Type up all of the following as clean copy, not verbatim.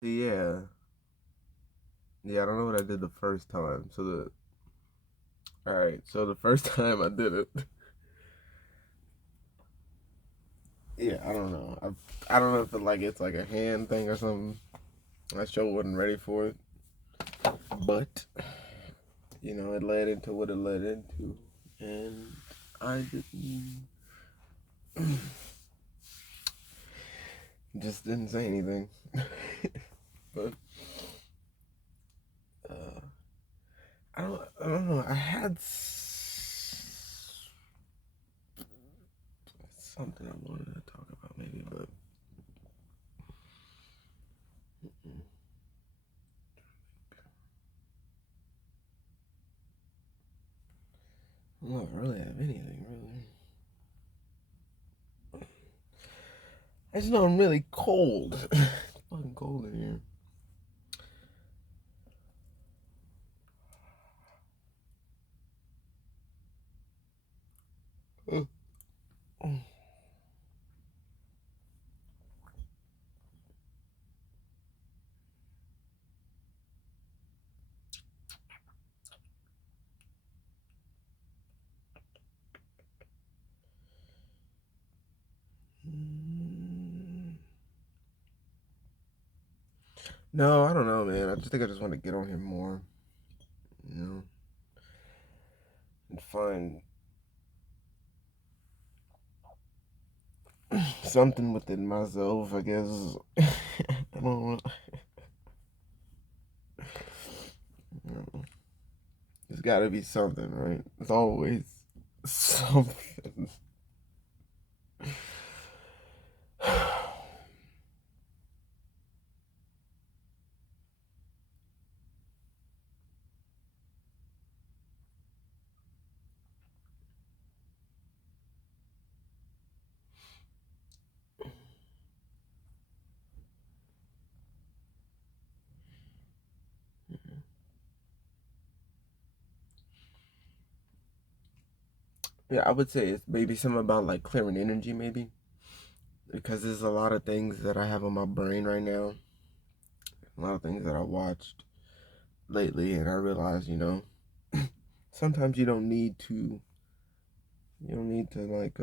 Yeah. Yeah, I don't know what I did the first time. All right. So the first time I did it, yeah, I don't know. I don't know if it's like a hand thing or something. I sure wasn't ready for it, but it led into what it led into, and I just didn't say anything. But uh, I don't know. I had something I wanted to talk about maybe, but I don't really have anything really. I just know I'm really cold. It's fucking cold in here. No, I don't know, man. I just think I just want to get on here more, you know, and find something within myself, I guess. I don't know. There's got to be something, right? There's always something. Yeah, I would say it's maybe something about like clearing energy, maybe. Because there's a lot of things that I have on my brain right now. A lot of things that I watched lately, and I realized, sometimes you don't need to like,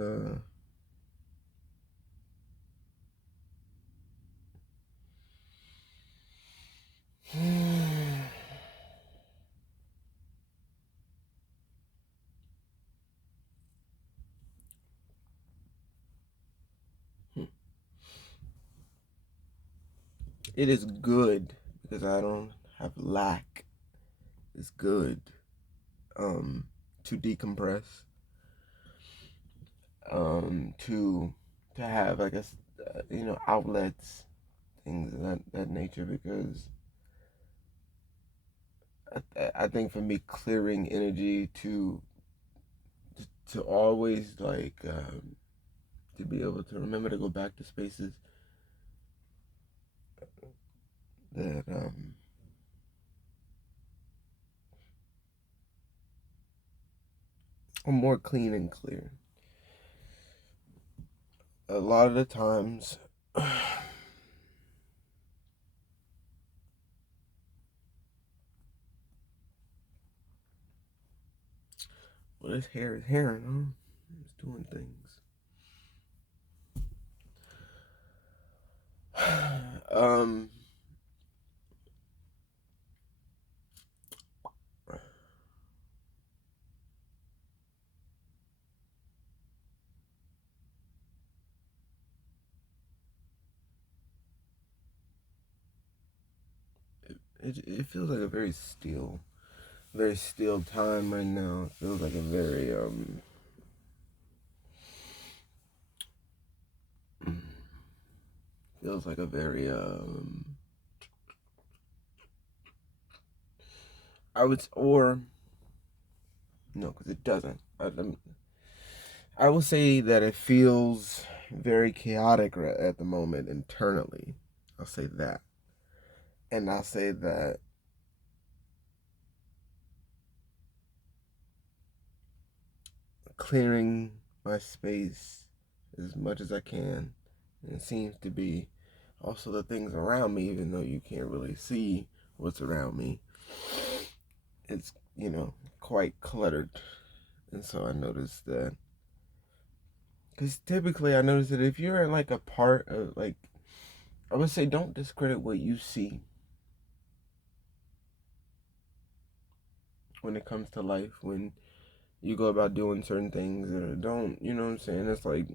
it is good because I don't have lack. It's good, um, to decompress, to have, I guess, outlets, things of that nature. Because I think for me, clearing energy to always like, to be able to remember to go back to spaces that are more clean and clear. A lot of the times, well, this hair is herring, huh? It's doing things. um, it feels like a very still time right now. It feels like a very feels like a very I would or no, because it doesn't. I will say that it feels very chaotic at the moment internally. I'll say that, and I'll say that clearing my space as much as I can, and it seems to be also the things around me, even though you can't really see what's around me, it's, quite cluttered. And so I noticed that, because typically I notice that if you're in like a part of, like, I would say don't discredit what you see when it comes to life, when you go about doing certain things, or don't, you know what I'm saying? It's like,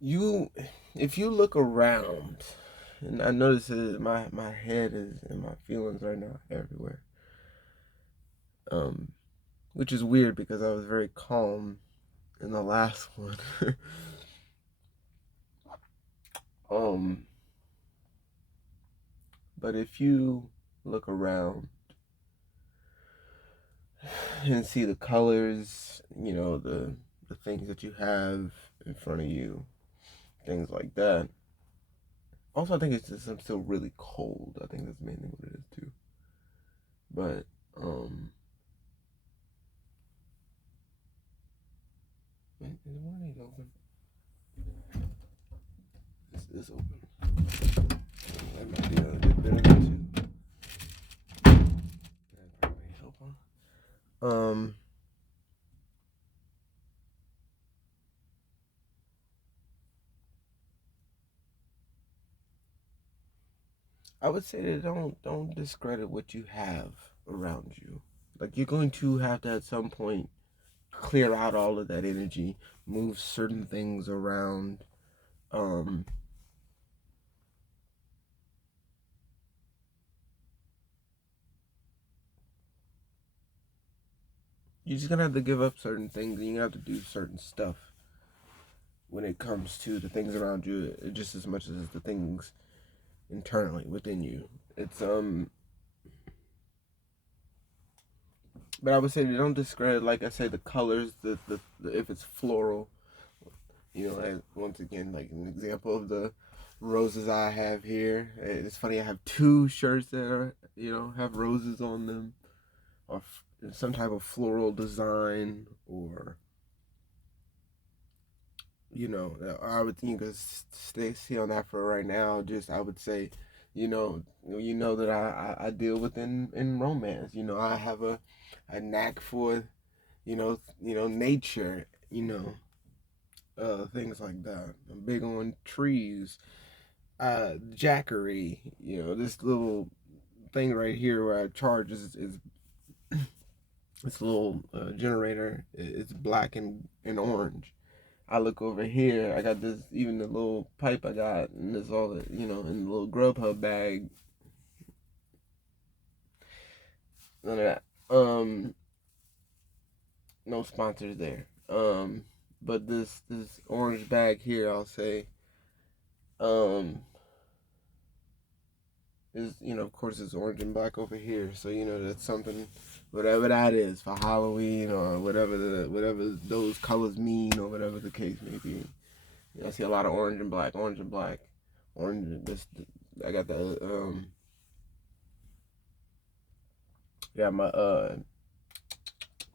you, if you look around, and I notice that my head is, and my feelings right now everywhere. Um, which is weird because I was very calm in the last one. um, but if you look around and see the colors, the things that you have in front of you, things like that. Also, I think it's just I'm still really cold. I think that's mainly what it is too. But is one of these open? This is open. That might be a bit better than two. That might help, huh? I would say that don't discredit what you have around you. Like, you're going to have to at some point clear out all of that energy, move certain things around. Um, you're just gonna have to give up certain things, and you have to do certain stuff when it comes to the things around you, just as much as the things internally within you. It's but I would say don't discredit, like I say, the colors, the if it's floral, and once again, like an example of the roses I have here. It's funny, I have two shirts that are, have roses on them, or some type of floral design, or, I would think, stay see on that for right now. Just, I would say, that I deal with in romance. I have a knack for, nature, things like that. I'm big on trees, jackery. This little thing right here where I charge is this little generator. It's black and orange. I look over here. I got this, even the little pipe I got, and this all the, in the little Grubhub bag. None of that. No sponsors there. But this orange bag here, I'll say, um, is, of course, it's orange and black over here. So, that's something, whatever that is for Halloween, or whatever those colors mean, or whatever the case may be. I see a lot of orange and black, orange and black, orange. I got the my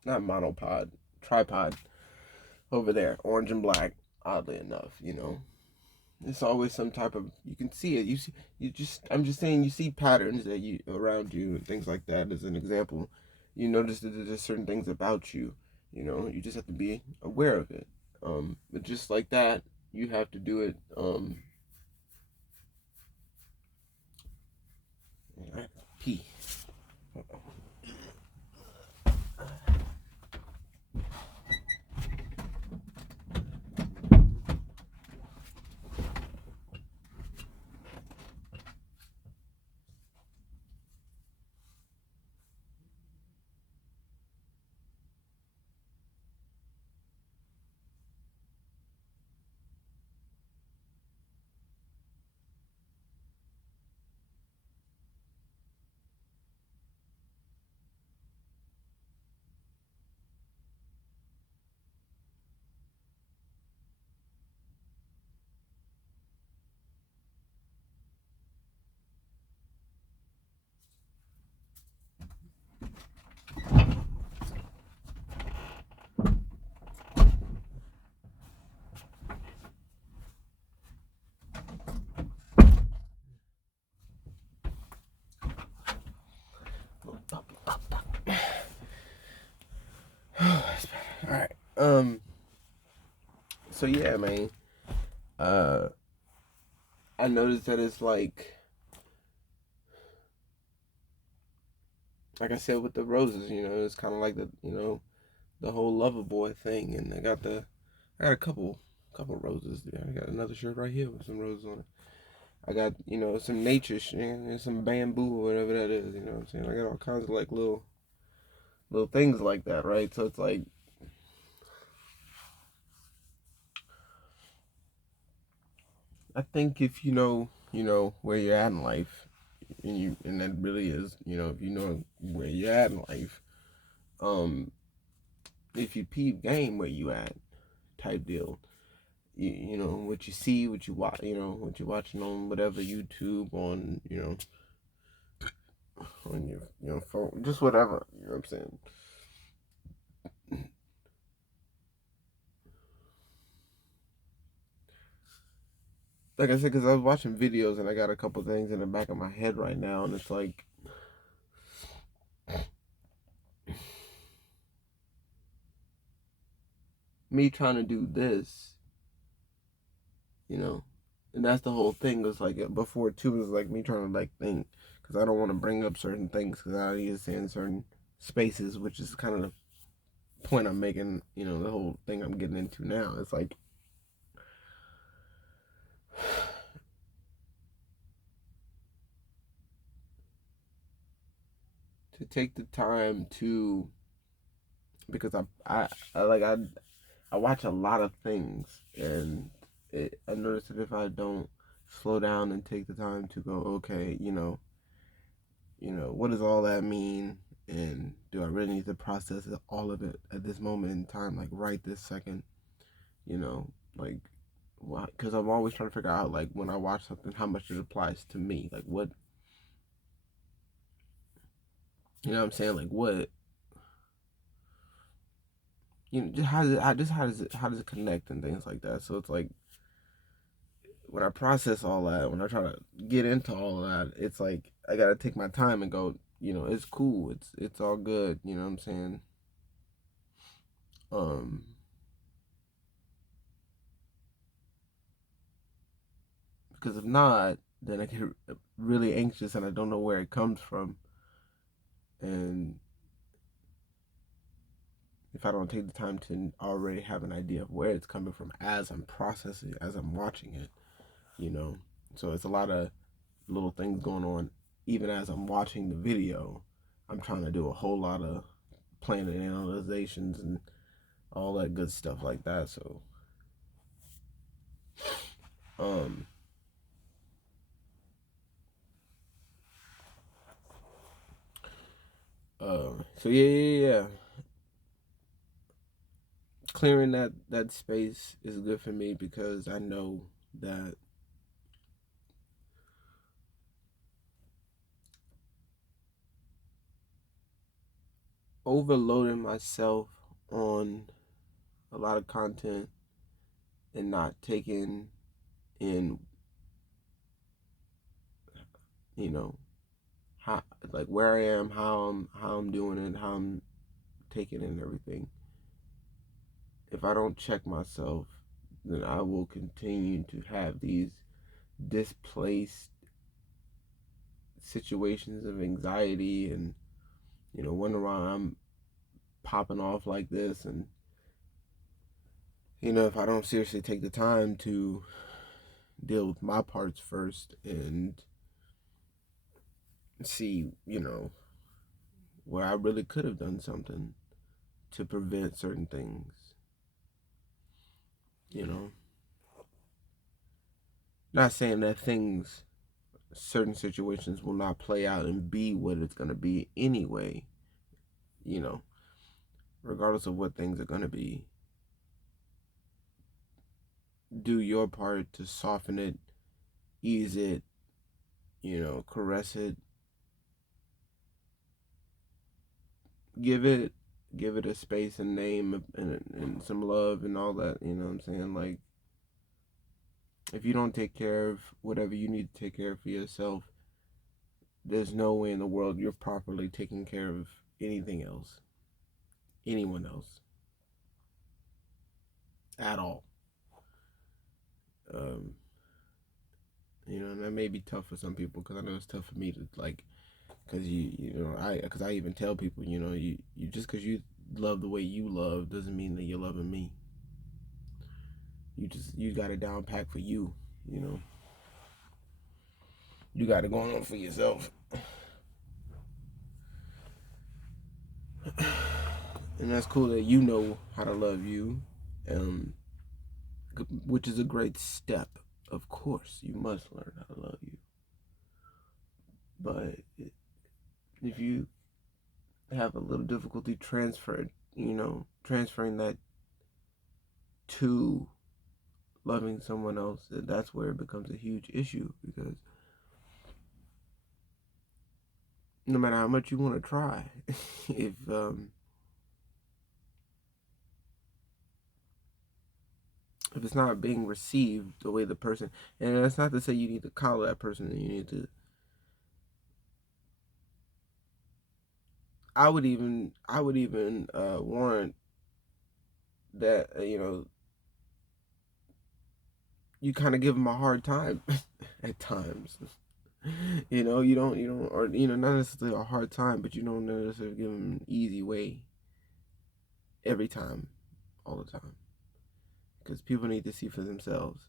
not monopod, tripod over there, orange and black. Oddly enough, it's always some type of, you can see it. I'm just saying, you see patterns that you around you and things like that. As an example, you notice that there's certain things about you. You just have to be aware of it. But just like that, you have to do it. Pee. Um. So yeah, man. Uh, I noticed that it's like I said with the roses. It's kind of like the whole lover boy thing, and I got a couple roses. Yeah, I got another shirt right here with some roses on it. I got some nature shit and some bamboo or whatever that is. You know what I'm saying? I got all kinds of like little things like that, right? So it's like I think if you know where you're at in life, and that really is, if you know where you're at in life, um, if you peep game where you at, type deal. You know what you see, what you watch, what you're watching on whatever YouTube, on on your phone, just whatever. You know what I'm saying? Like I said, because I was watching videos and I got a couple things in the back of my head right now, and it's like me trying to do this, you know, and that's the whole thing. Was like before too was like me trying to like think because I don't want to bring up certain things because I need to say in certain spaces, which is kind of the point I'm making. The whole thing I'm getting into now. It's like to take the time to because I watch a lot of things, and I notice that if I don't slow down and take the time to go, okay, what does all that mean, and do I really need to process all of it at this moment in time, like right this second, like, because I'm always trying to figure out, like, when I watch something, how much it applies to me, like, what, what I'm saying, like, what, just how does it connect and things like that. So it's like when I process all that, when I try to get into all of that, it's like I gotta take my time and go. It's cool. It's all good. You know what I'm saying? Um, because if not, then I get really anxious and I don't know where it comes from. And if I don't take the time to already have an idea of where it's coming from as I'm processing, as I'm watching it, you know. So it's a lot of little things going on. Even as I'm watching the video, I'm trying to do a whole lot of planning analyzations and all that good stuff like that. So, um, so yeah. Clearing that space is good for me because I know that overloading myself on a lot of content and not taking in, you know, how like where I am, how I'm doing it, how I'm taking in everything. If I don't check myself, then I will continue to have these displaced situations of anxiety and wonder why I'm popping off like this. And if I don't seriously take the time to deal with my parts first and see where I really could have done something to prevent certain things. you know Not saying that things, certain situations will not play out and be what it's going to be anyway, you know regardless of what things are going to be. Do your part to soften it, ease it, caress it, give it a space and name and some love and all that. You know what I'm saying? Like, if you don't take care of whatever you need to take care of for yourself, there's no way in the world you're properly taking care of anything else, anyone else. at all. Um, and that may be tough for some people because I know it's tough for me to like, because I even tell people, you just because you love the way you love doesn't mean that you're loving me. You got it down packed for you, you know. You got it going on for yourself. And that's cool that you know how to love you, um, which is a great step. Of course, you must learn how to love you. But if you have a little difficulty transferring that to loving someone else, that's where it becomes a huge issue because no matter how much you want to try, if if it's not being received the way the person, and that's not to say you need to coddle that person and you need to. I would even warrant that you kind of give them a hard time at times. You don't, or not necessarily a hard time, but you don't necessarily give them an easy way every time, all the time, because people need to see for themselves.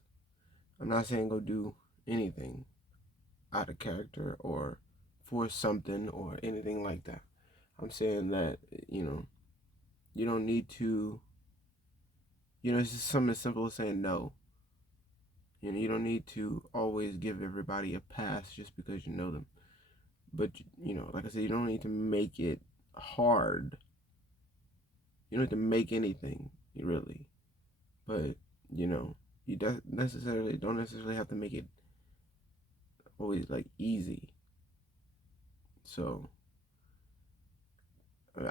I'm not saying go do anything out of character or for something or anything like that. I'm saying that you don't need to. It's just something as simple as saying no. You don't need to always give everybody a pass just because you know them. But like I said, you don't need to make it hard. You don't need to make anything really. But you don't necessarily have to make it always like easy. So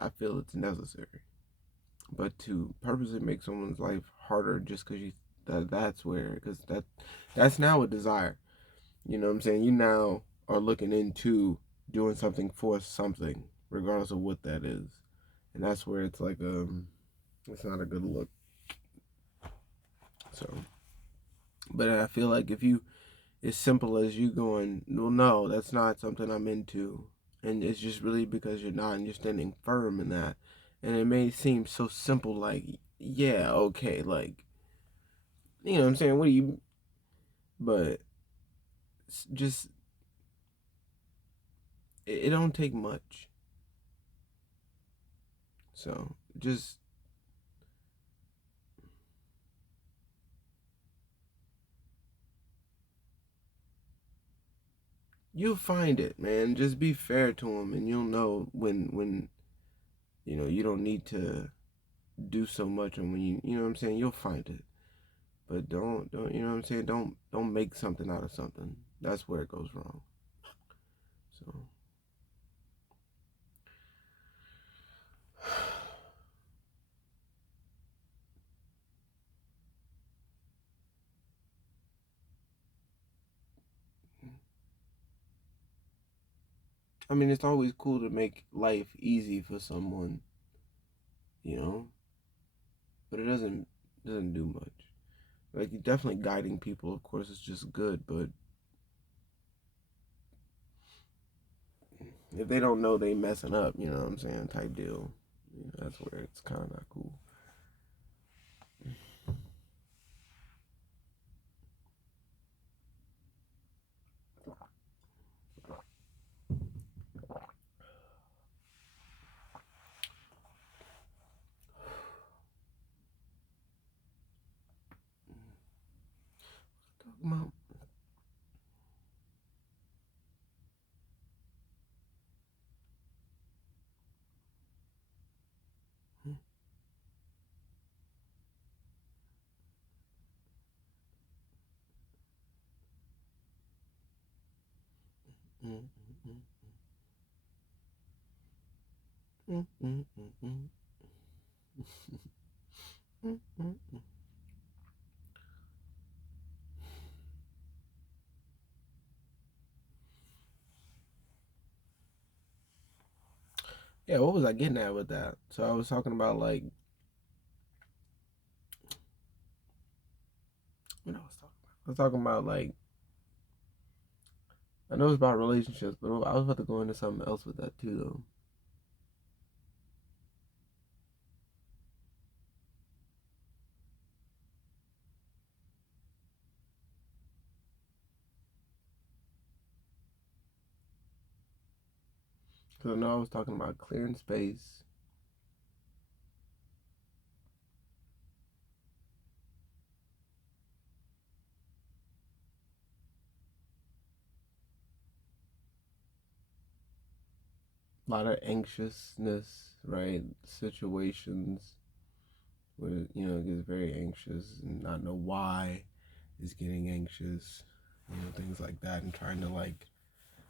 I feel it's necessary. But to purposely make someone's life harder just because that's where, because that's now a desire. You know what I'm saying? You now are looking into doing something for something, regardless of what that is. And that's where it's like it's not a good look. So, but I feel like if you, as simple as you going, well, no, that's not something I'm into, and it's just really because you're not, and you're standing firm in that, and it may seem so simple, like, yeah, okay, like, you know what I'm saying? What do you? But just it don't take much. So just you'll find it, man. Just be fair to them, and you'll know when you don't need to do so much, and when you know what I'm saying, you'll find it. But don't you know what I'm saying? Don't make something out of something. That's where it goes wrong. So I mean, it's always cool to make life easy for someone, you know, but it doesn't do much. Like definitely guiding people, of course, is just good, but if they don't know they messing up, you know what I'm saying, type deal. That's where it's kind of not cool. Mom. Yeah, what was I getting at with that? So I was talking about like I was talking about like I know it's about relationships, but I was about to go into something else with that too, though. Because I know I was talking about clearing space, a lot of anxiousness, right? Situations where it gets very anxious and not know why it's getting anxious, things like that, and trying to like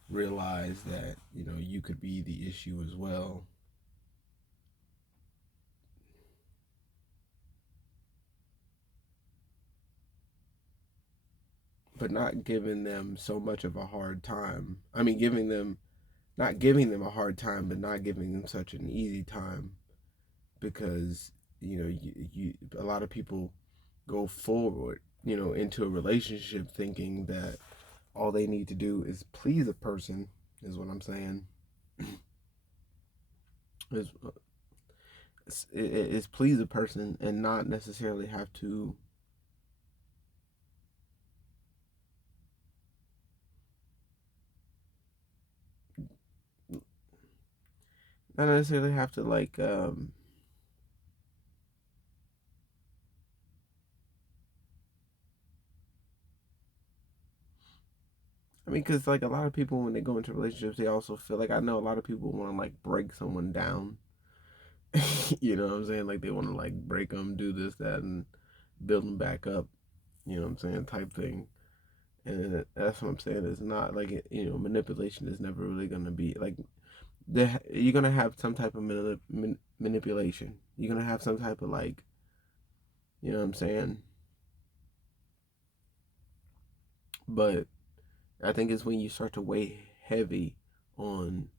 realize that you could be the issue as well, but not giving them so much of a hard time. I mean, giving them not giving them a hard time, but not giving them such an easy time because a lot of people go forward into a relationship thinking that all they need to do is please a person is what I'm saying is is please a person and not necessarily have to not necessarily have to like I mean, because like a lot of people when they go into relationships, they also feel like I know a lot of people want to like break someone down. You know what I'm saying? Like they want to like break them, do this, that, and build them back up. You know what I'm saying? Type thing. And that's what I'm saying. It's not like manipulation is never really gonna be like you're gonna have some type of manipulation. You're gonna have some type of like you know what I'm saying. But I think it's when you start to weigh heavy on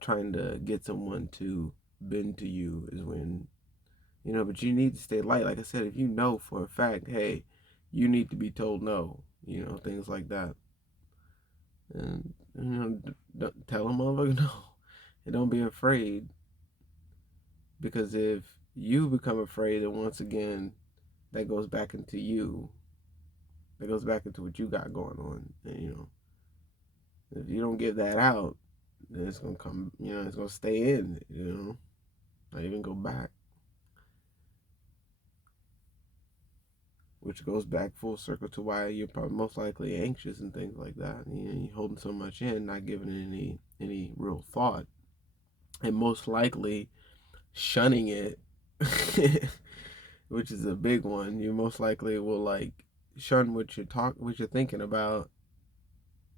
trying to get someone to bend to you is when but you need to stay light. Like I said, if you know for a fact, hey, you need to be told no, things like that. And, don't tell them motherfucker no. And don't be afraid because if you become afraid, then once again, that goes back into you. That goes back into what you got going on. And, if you don't get that out, then it's going to come, it's going to stay in, not even go back. Which goes back full circle to why you're probably most likely anxious and things like that. You're holding so much in, not giving it any real thought, and most likely shunning it, which is a big one. You most likely will like shun what you're thinking about,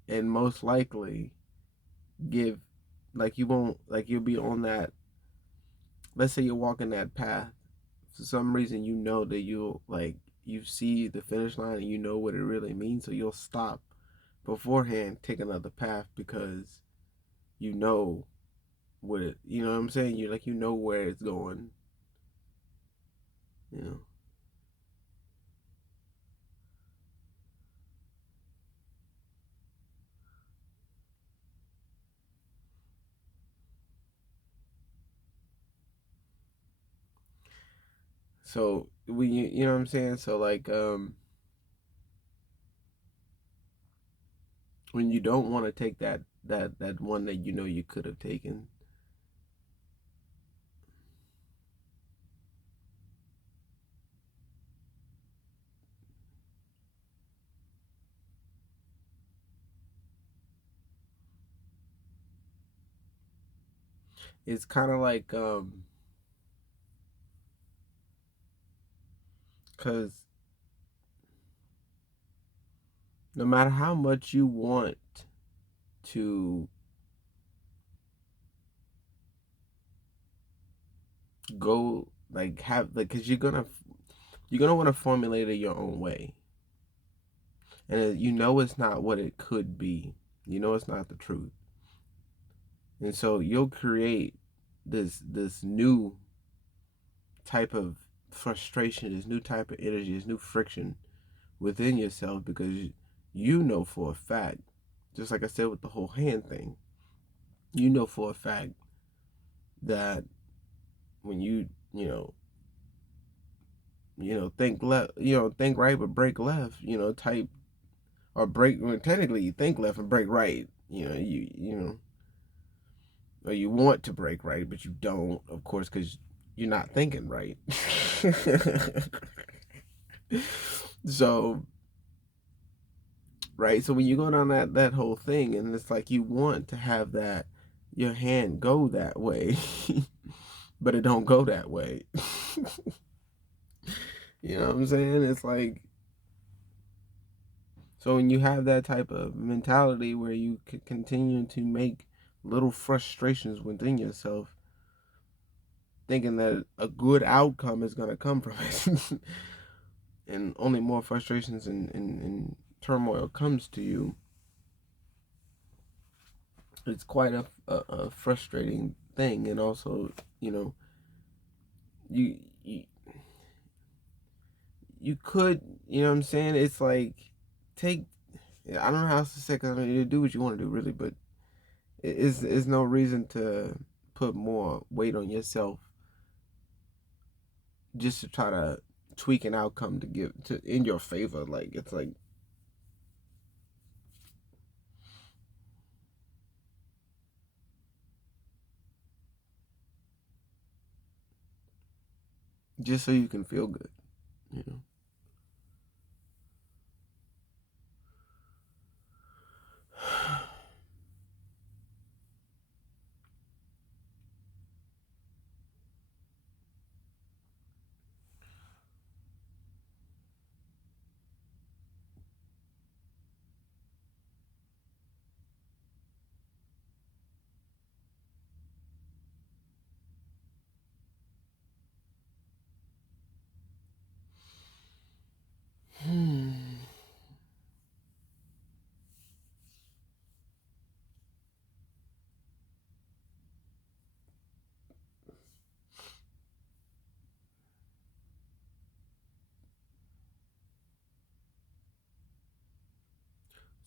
and most likely give like you won't like you'll be on that. Let's say you're walking that path. For some reason, you know that you'll like you see the finish line and you know what it really means, so you'll stop beforehand, take another path because you know what it, you know what I'm saying? You like you know where it's going, you know. So when you know what I'm saying? So like when you don't want to take that one that you know you could have taken, it's kind of like cuz no matter how much you want to go like have like cuz you're gonna want to formulate it your own way. And you know it's not what it could be. You know it's not the truth. And so you'll create this new type of frustration, this new type of energy, this new friction within yourself, because you know for a fact, just like I said with the whole hand thing, you know for a fact that when think left, think right but break left, type, or break, when technically you think left and break right, or you want to break right but you don't, of course, because you're not thinking right. So, right, so when you go down that whole thing, and it's like you want to have that, your hand go that way, but it don't go that way. You know what I'm saying? It's like, so when you have that type of mentality where you continue to make little frustrations within yourself, thinking that a good outcome is going to come from it, and only more frustrations and turmoil comes to you, it's quite a frustrating thing. And also, you, you you could, what I'm saying, it's like, take, I don't know how else to say, because I mean, you do what you want to do, really, but it's no reason to put more weight on yourself just to try to tweak an outcome to give to in your favor. Like, it's like, just so you can feel good, you know.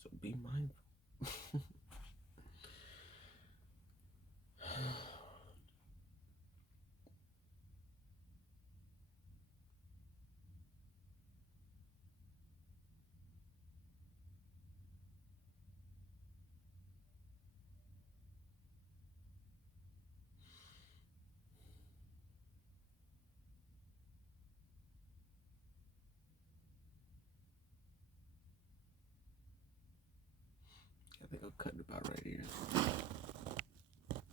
So be mindful. I think I'll cut it about right here.